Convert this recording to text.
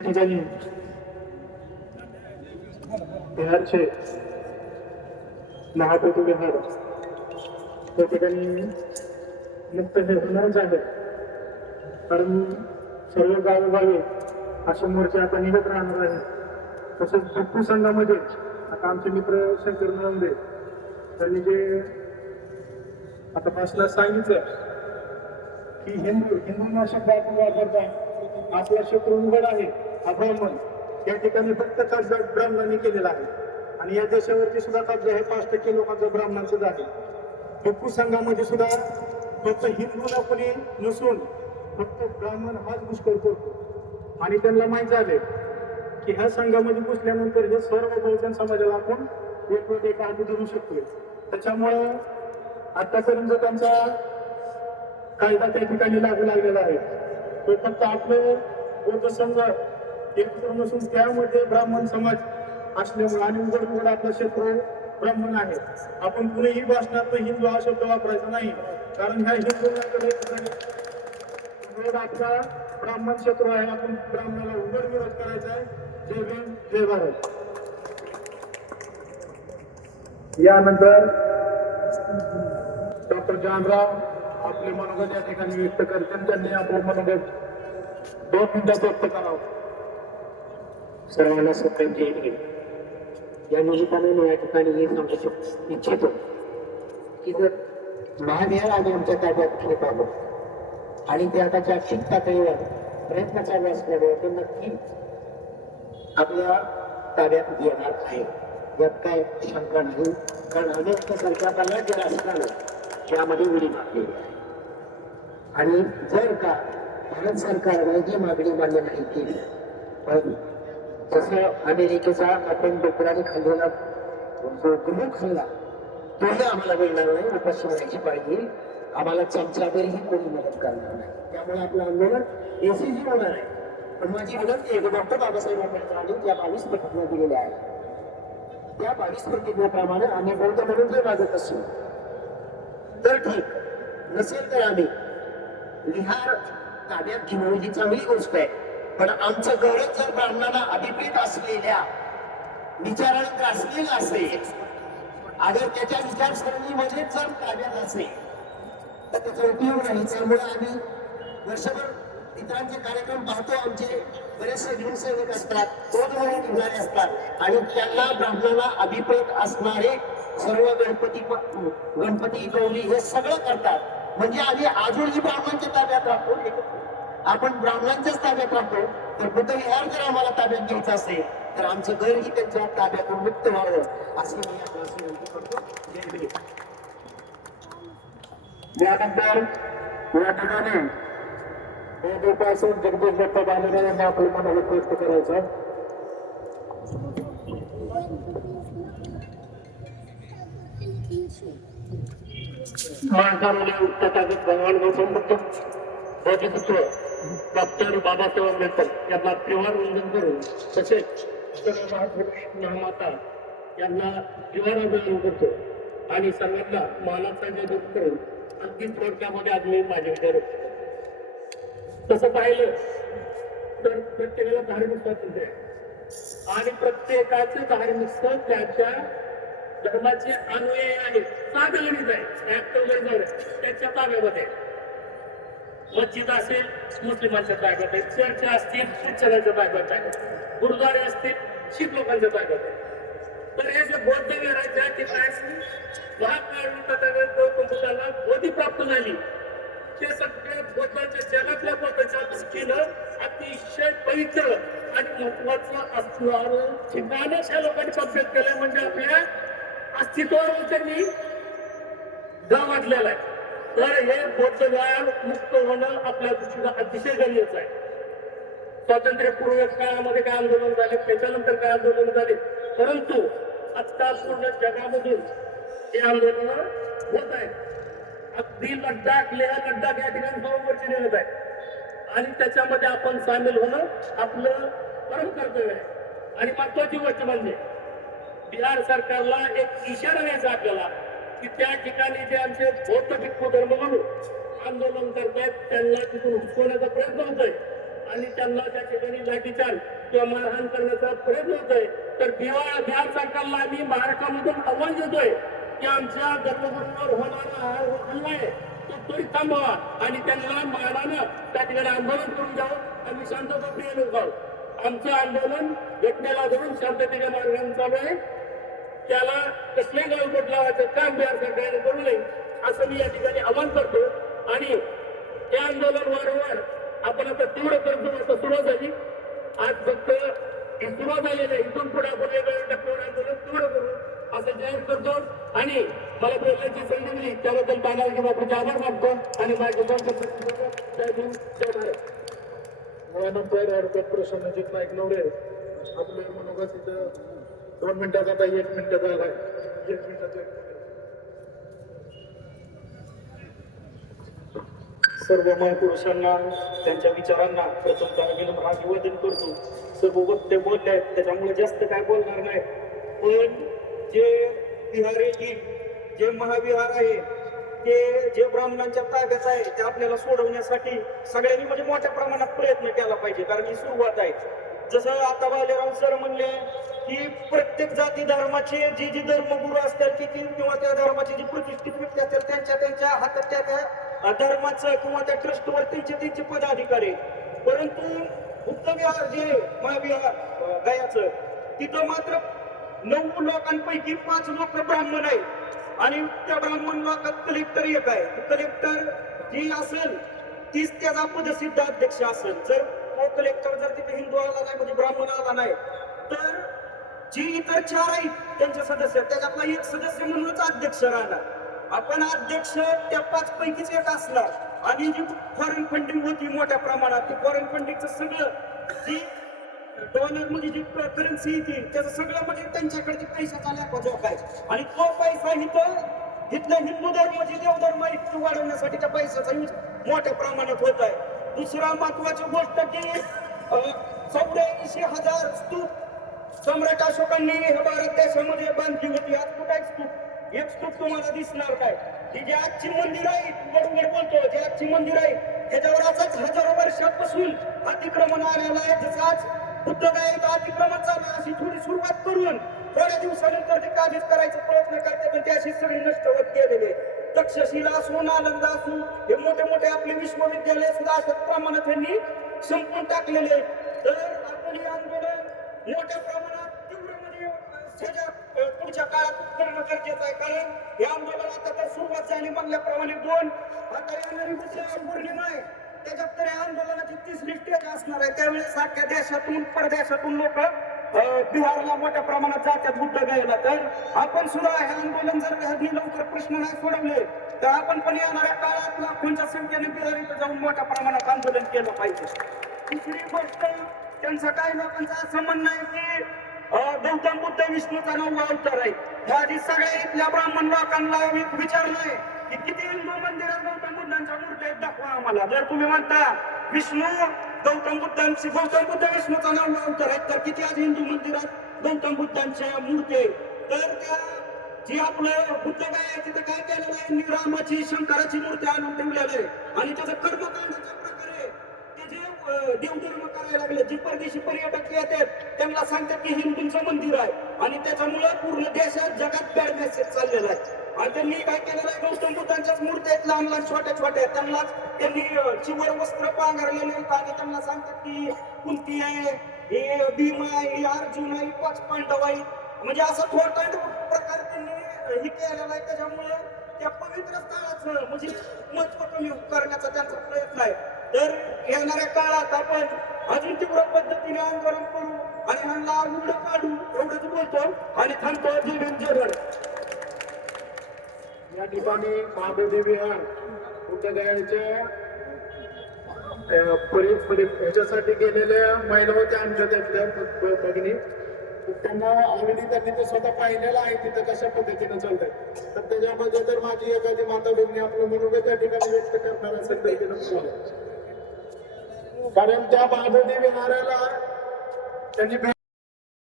ठिकाणी बिहारचे महापती बिहार त्या ठिकाणी मुक्त हे होणारच आहे कारण सर्व गावोगावी असे मोर्चे आता निघत राहणार आहे तसंच भक्ती संघामध्ये आता आमचे मित्र शंकर नळंदे त्यांनी जे आता भाषणात सांगितलं की हिंदू हिंदू नाशक आपण वापरता आपला शत्रू उघड आहे हा ब्राह्मण या ठिकाणी फक्त कब्जा ब्राह्मणांनी केलेला आहे. आणि या देशावरती सुद्धा कब्जा हे पाच टक्के लोकांचा ब्राह्मणांचाच आहे. टप्पू संघामध्ये सुद्धा फक्त हिंदूला कोणी नसून फक्त ब्राह्मण हाच घुसखोर करतो. आणि त्यांना माहीत झाले की ह्या संघामध्ये घुसल्यानंतर हे सर्व बहुजन समाजाला आपण वेगवेगळे एक आधी धरू शकतो त्याच्यामुळं आतापर्यंत त्यांचा कायदा त्या ठिकाणी लागू लागलेला आहे तो फक्त आपलं बौद्ध संघ एकत्र नसून त्यामध्ये ब्राह्मण समाज असल्यामुळे आणि उघड उघड आपला शत्रू ब्राह्मण आहे. आपण कुणीही भाषणात हिंदू हा शब्द वापरायचा नाही. कारण ह्या हिंदूंकडे आपला ब्राह्मण शत्रू आहे. आपण ब्राह्मणाला उघड विरोध करायचा आहे. जय भीम जय भारत. यानंतर डॉक्टर जानराव आपले मनोगत या ठिकाणी व्यक्त करतील. त्यांनी आपले मनोगत दोन मिनिटात व्यक्त करावं. सर्वांना सत्यांची येईल या निमित्ताने मी या ठिकाणी हे सांगू शक- इच्छितो की जर महाविहार आम्ही आमच्या ताब्यात घेत आलो आणि ते आता जागतिक पातळीवर प्रयत्न चालू असल्यामुळे ते नक्की आपल्या ताब्यात येणार आहे. यात काय शंका नाही. कारण अमेरिकेसारख्या बऱ्याच राष्ट्रानं यामध्ये उडी मारलेली आहे. आणि जर का भारत सरकारने जी मागणी मान्य नाही केली पण जसं अमेरिकेचा आपण डोकराने खाल्लेला जो गहू खाल्ला तोही आम्हाला मिळणार नाही उपाशी होण्याची पाळी येईल. आम्हाला चमचाभरही कोणी मदत करणार नाही. त्यामुळे आपलं आंदोलन यशस्वी होणार आहे. पण माझी विनंती आहे की डॉक्टर बाबासाहेब आंबेडकरांनी ज्या बावीस प्रतिज्ञा दिलेल्या आहेत. त्या बावीस प्रतिज्ञेप्रमाणे आम्ही बौद्ध म्हणून जर वागत असू तर ठीक. नसेल तर आम्ही विहार ताब्यात घेणं ही चांगली गोष्ट आहे. पण आमचं गौरव जर ब्राह्मणाला अभिप्रेत असलेल्या विचाराने ग्रासलेलं असेल आणि त्याच्या विचारसरणीमध्ये जर ताब्यात असेल तर त्याचा उपयोग नाही. त्यामुळे आम्ही वर्षभर इतरांचे कार्यक्रम पाहतो. आमचे बरेचसे गृहसेवक असतात तोड म्हणून निघणारे असतात आणि त्यांना ब्राह्मणाला अभिप्रेत असणारे सर्व गणपती गणपती गौरी हे सगळं करतात. म्हणजे आम्ही आजूनही ब्राह्मणच्या ताब्यात राहतो. आपण ब्राह्मणांच्याच ताब्यात राहतो तर बुद्धविहार जर आम्हाला ताब्यात घ्यायचा असेल तर आमचं घरही त्यांच्या ताब्यातून मुक्त व्हावं. अशी मी आपल्याला विनंती करतो. जय भीम यानंतर या ठिकाणी उपासून जगदीश दत्त बालेकर यांना आपलं मनोगत व्यक्त करायचं माणसामध्ये तथागत भगवान गौतम बुद्ध बोधिसत्व डॉक्टर बाबासाहेब आंबेडकर यांना त्रिवार वंदन करून तसेच महामाता यांना त्रिवार अभिवादन करतो. आणि सर्वांना मानाचा जय करून अंतिम थोडक्यामध्ये आज मी माझे विचार तसं पाहिलं तर प्रत्येकाला धार्मिक स्वातंत्र्य आहे. आणि प्रत्येकाचं धार्मिक स्थळ त्याच्या धर्माचे अन्वय आहे. साधं गणित आहे. त्याच्या ताब्यामध्ये आहे. मस्जिद असेल मुस्लिमांच्या ताब्यात आहे. चर्च असतील ख्रिश्चनाच्या ताब्यात आहे. गुरुद्वारे असतील शीख लोकांच्या ताब्यात आहे. तर हे जे बौद्ध विहाराच्या आहे ठिकाणी महाकाळ गौतम बुद्धाला बोधी प्राप्त झाली. ते सगळ्या बौद्धांच्या जगातल्या बौद्धाच्या दृष्टीनं अतिशय पवित्र आणि महत्वाचं असणारं ठिकाणच ह्या लोकांनी कब्जेत केलंय म्हणजे आपल्या अस्तित्वावर त्यांनी गाव वाटलेला आहे. तर हे बौद्ध व्यायाम मुक्त होणं आपल्या दृष्टीनं अतिशय गरजेचं आहे. स्वातंत्र्यपूर्व काळामध्ये काय आंदोलन झाले त्याच्यानंतर काय आंदोलन झाले परंतु आता पूर्ण जगामधून हे आंदोलन होत आहे. अगदी लड्डाख लेह लडाख या ठिकाणी बरोबरची निघत आहे. आणि त्याच्यामध्ये आपण सामील होणं आपलं परम कर्तव्य आहे. आणि महत्वाची गोष्ट म्हणजे बिहार सरकारला एक इशारा द्यायचा आपल्याला. की त्या ठिकाणी जे आमचे बौद्ध भिक्खू धर्म म्हणून आंदोलन करतात त्यांना तिथून हुसकवण्याचा प्रयत्न होतोय. आणि त्यांना त्या ठिकाणी लाठीचार्ज किंवा मारहाण करण्याचा प्रयत्न होतोय. तर बिहार या सरकारला आम्ही महाराष्ट्रामधून आव्हान देतोय की आमच्या धर्मगुरूंवर होणारा हा हल्ला आहे तो तोही थांबवा आणि त्यांना मारानं त्या ठिकाणी आंदोलन करून जावं. आम्ही शांतता प्रिय लोक आमचं आंदोलन घटनेला धरून शांततेच्या मार्गाने चालू आहे. त्याला कसले गावकोट लावायचं काम बिहार सरकारने करू नये असं मी या ठिकाणी आवाहन करतो. आणि हे आंदोलन वारंवार आपण आता तीव्र करतो आता सुरुवात झाली. आज फक्त ही सुरुवात झालेली आहे. इथून पुढे आपण वेगवेगळ्या टप्प्यावर आंदोलन तीव्र करू असं जाहीर करतो. आणि मला बोलण्याची संधी दिली. त्याबद्दल बालाजी बापूचे आभार मानतो. आणि माझे जय भीम जय भारत. यानंतर ॲडव्होकेट प्रसन्नजित नाईक नवरे आपले मनोगत तिथं दोन मिनिटाचा आता एक मिनिट झाला आहे. एक मिनिटाचा सर्व महापुरुषांना त्यांच्या विचारांना प्रथमतः विनम्र अभिवादन करतो. सर्व वक्ते बोलले आहेत त्याच्यामुळे जास्त काय बोलणार नाही. पण जे विहार की जे महाविहार आहे ते जे ब्राह्मणांच्या ताब्यात आहे ते आपल्याला सोडवण्यासाठी सगळ्यांनी म्हणजे मोठ्या प्रमाणात प्रयत्न केला पाहिजे कारण ही सुरुवात आहे. जसं आता बालेराव सर म्हणले की प्रत्येक जाती धर्माचे जी जी धर्मगुरू असतात की ती किंवा त्या धर्माचे जी प्रतिष्ठित व्यक्ती असतात त्यांच्या त्यांच्या हातात त्या त्या धर्माचं किंवा त्या ट्रस्टवर त्यांचे त्यांचे पदाधिकारी परंतु बुद्धविहार विहार जे महाविहार गयाचं तिथं मात्र नऊ लोकांपैकी पाच लोक ब्राह्मण आहेत. आणि त्या ब्राह्मण लोकात कलेक्टर एक आहे. कलेक्टर जी असेल तीच त्याचा पदसिद्ध अध्यक्ष असेल. जर तो कलेक्टर जर तिथे हिंदू आला नाही म्हणजे ब्राह्मण आला नाही तर जी इतर चार आहेत त्यांचे सदस्य त्याच्यातला एक सदस्य म्हणूनच अध्यक्ष राहणार. आपण अध्यक्ष त्या पाच पैकीच एक असणार. आणि जी फॉरेन फंडिंग होती मोठ्या प्रमाणात ती फॉरेन फंडिंगचं सगळं जी डॉलरमध्ये जी करन्सी येते त्याचं सगळं म्हणजे त्यांच्याकडे ते पैशाचा लेखा जोख आहे आणि तो पैसा इथं इथल्या हिंदू धर्माची देवधर्म इतकं वाढवण्यासाठी त्या पैशाचा यूज मोठ्या प्रमाणात होत आहे. दुसरा महत्वाची गोष्ट की चौऱ्याऐंशी हजार स्तूप सम्राट अशोकांनी हे भारत देशामध्ये बांधली होती. आज कुठे आहे स्तूप एक स्तूप तुम्हाला दिसणार काय? ही जे आजची मंदिर आहे बरोबर बोलतो जे आजची मंदिर आहे त्याच्यावर असंच हजारो वर्षापासून अतिक्रमण आलेलं आहे. जसं आज बुद्ध गायक अतिक्रमण चालू अशी थोडी सुरुवात करून थोड्या दिवसानंतर ते काबीज करायचा प्रयत्न करते पण ते अशी सगळी नष्ट होत गेलेले तक्षशिला असो नालंदा असो हे मोठे मोठे आपले विश्वविद्यालय सुद्धा अशा प्रमाणात त्यांनी संपून टाकलेले तर आपण हे आंदोलन मोठ्या प्रमाणात तीव्रमध्ये अं, त्याच्या अं, पुढच्या काळात करणं गरजेचं आहे. कारण हे आंदोलन आता तर सुरुवात झाली. म्हणल्याप्रमाणे दोन आता येणारी दुसरी पौर्णिमा आहे त्याच्यात तर या आंदोलनाची तिसरी स्टेज असणार आहे. त्यावेळेस अख्ख्या देशातून परदेशातून लोक बिहारला मोठ्या प्रमाणात जात्यात बुद्ध गायला. तर आपण सुद्धा हे आंदोलन जर ह्यांनी लवकर प्रश्न नाही सोडवले तर आपण पण येणाऱ्या काळात लाखोंच्या संख्येने बिहार इथं जाऊन मोठ्या प्रमाणात आंदोलन केलं पाहिजे. दुसरी गोष्ट त्यांचं काही लोकांचं असं म्हणणं आहे की गौतम बुद्ध विष्णूचा नववा अवतार आहे. ह्या आधी सगळ्या इथल्या ब्राह्मण लोकांना विचारलंय की किती हिंदू मंदिरात गौतम बुद्धांच्या मूर्ती आहेत दाखवा आम्हाला. जर तुम्ही म्हणता विष्णू गौतम बुद्धांची गौतम बुद्ध विष्णूचा नववा अवतार आहे तर किती आज हिंदू मंदिरात गौतम बुद्धांच्या मूर्ती आहेत? तर त्या जी आपलं बुद्ध काय आहे तिथं काय केलेलं आहे? रामाची शंकराची मूर्ती आणून ठेवलेलं आहे. आणि त्याचं कर्मकांडाचा प्रकार देवधर्म करायला लागले. जे परदेशी पर्यटक येतात त्यांना सांगतात की हिंदूंचं मंदिर आहे. आणि त्याच्यामुळं पूर्ण देशात जगात बॅड मेसेज चाललेला आहे. आणि त्यांनी काय केलेलं आहे गौतम बुद्धांच्याच मूर्ती आहेत लहान लहान छोट्या छोट्या आहेत. त्यांनाच त्यांनी चिवर वस्त्र पांघरलेले आहेत आणि त्यांना सांगतात की कुंती आहे हे भीम आहे हे अर्जुन आहे पाच पांडव आहे. म्हणजे असं थोडं प्रकार त्यांनी हे केलेला आहे. त्याच्यामुळे त्या पवित्र स्थळाचं म्हणजे महत्त्व कमी करण्याचा त्यांचा प्रयत्न आहे. तर येणाऱ्या काळात आपण अजून तीव्र पद्धतीने आंदोलन करू आणि ह्यांना उघड काढू एवढंच बोलतो आणि थांबतो जीवन जेवण या ठिकाणी महाबोधी विहार बुद्धगयाच्या अं, परि ह्याच्यासाठी गेलेल्या महिला होत्या आमच्या त्यातल्या भगिनी त्यांना ऑलरेडी त्यांनी ते स्वतः पाहिलेलं आहे तिथं कशा पद्धतीनं चालतंय. तर त्याच्यामध्ये जर माझी एखादी माता भगिनी आपलं मनोगत त्या ठिकाणी व्यक्त करणार असेल तर कारण त्या महाबोधी विहाराला त्यांनी